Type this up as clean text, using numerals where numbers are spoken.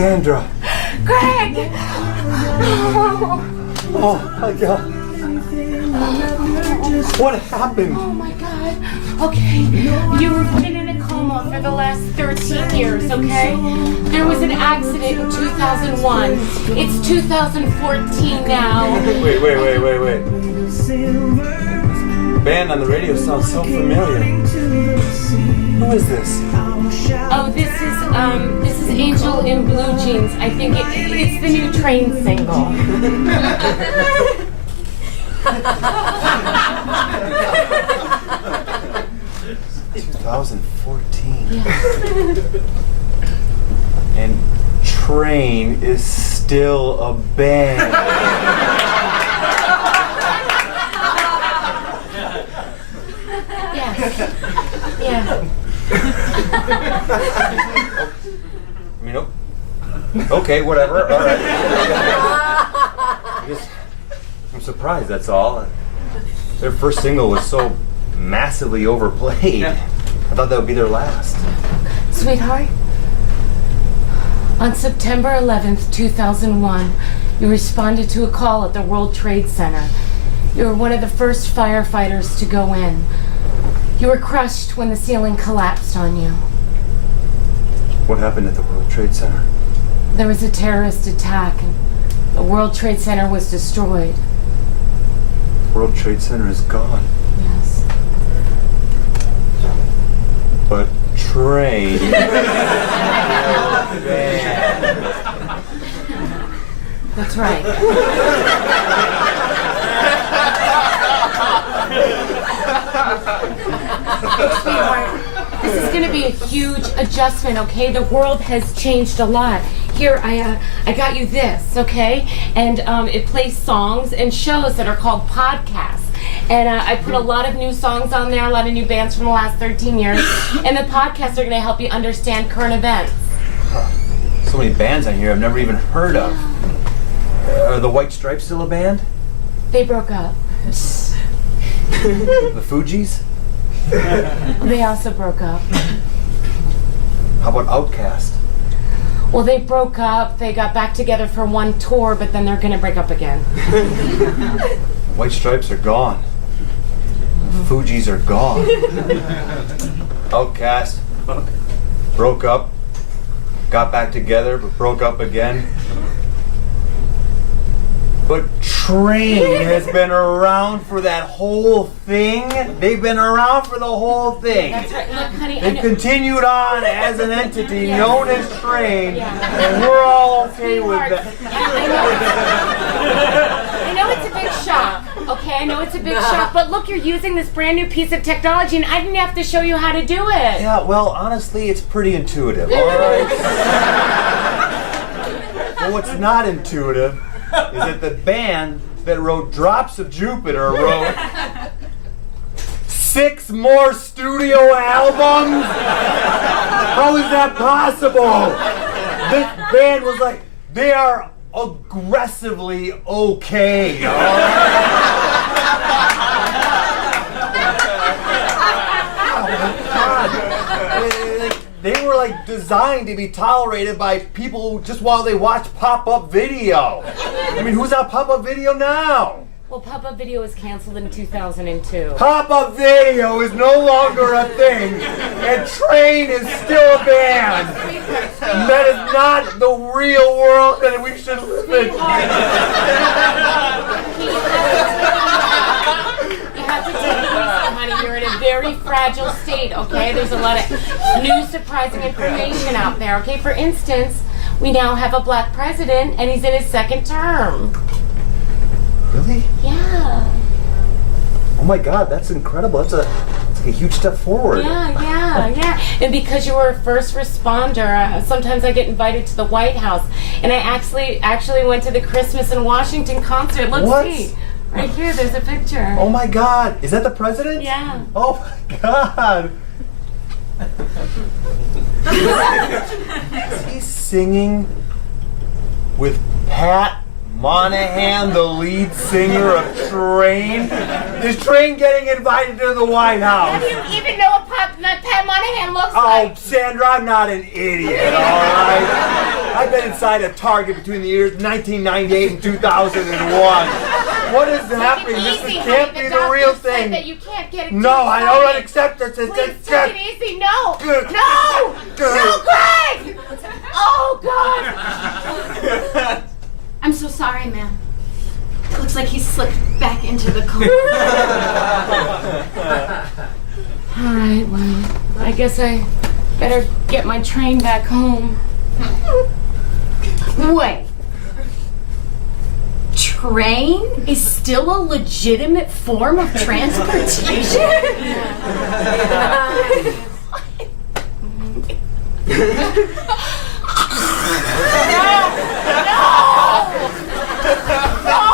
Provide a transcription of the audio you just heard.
Sandra. Greg! Oh my God. What happened? Oh my God. Okay, you've been in a coma for the last 13 years, okay? There was an accident in 2001. It's 2014 now. Wait. The band on the radio sounds so familiar. Who is this? Oh, this is Angel in Blue Jeans. I think it's the new Train single. 2014. And Train is still a band. Yeah. I mean, okay, whatever. All right. I'm surprised, that's all. Their first single was so massively overplayed. I thought that would be their last. Sweetheart, on September 11th, 2001, you responded to a call at the World Trade Center. You were one of the first firefighters to go in. You were crushed when the ceiling collapsed on you. What happened at the World Trade Center? There was a terrorist attack and the World Trade Center was destroyed. World Trade Center is gone. Yes. But Train. That's right. Sweetheart, this is going to be a huge adjustment, okay? The world has changed a lot. Here, I got you this, okay? And it plays songs and shows that are called podcasts. And I put a lot of new songs on there, a lot of new bands from the last 13 years. And the podcasts are going to help you understand current events. So many bands on here I've never even heard of. Are the White Stripes still a band? They broke up. The Fugees? They also broke up. How about Outkast? Well, they broke up. They got back together for one tour, but then they're going to break up again. White Stripes are gone. The Fugees are gone. Outkast broke up, got back together, but broke up again. But Train has been around for that whole thing. They've been around for the whole thing. That's right. Look, honey, They've continued on as an entity known as Train, and we're all okay with that. I know it's a big shock, okay? I know it's a big shock, but look, you're using this brand new piece of technology, and I didn't have to show you how to do it. Yeah, well, honestly, it's pretty intuitive, all right? Well, what's not intuitive is that the band that wrote Drops of Jupiter wrote 6 more studio albums? How is that possible? This band was like, they are aggressively okay, all right? Oh my God. They were like designed to be tolerated by people just while they watch pop-up video. I mean, who's on pop-up video now? Well, pop-up video was canceled in 2002. Pop-up video is no longer a thing, and Train is still a band. That is not the real world that we should live in. You have to take it easy, honey. You're in a very fragile state, okay? There's a lot of new, surprising information out there, okay? For instance, we now have a black president, and he's in his 2nd term. Really? Yeah. Oh my God, that's incredible. That's like a huge step forward. Yeah. And because you were a first responder, sometimes I get invited to the White House, and I actually went to the Christmas in Washington concert. Let's see. Right here, there's a picture. Oh my God, is that the president? Yeah. Oh my God. Is he singing with Pat Monahan, the lead singer of Train? Is Train getting invited to the White House? How do you even know what Pat Monahan looks Oh, like? Sandra, I'm not an idiot, all right? I've been inside a Target between the years 1998 and 2001. What is happening? This Easy, can't honey. be the real doctor said thing. that you can't get it. No, I don't accept this. Please take it easy. No. No. No, Greg. Oh God. I'm so sorry, ma'am. Looks like he slipped back into the coma. All right. Well, I guess I better get my train back home. Wait. Train is still a legitimate form of transportation? No!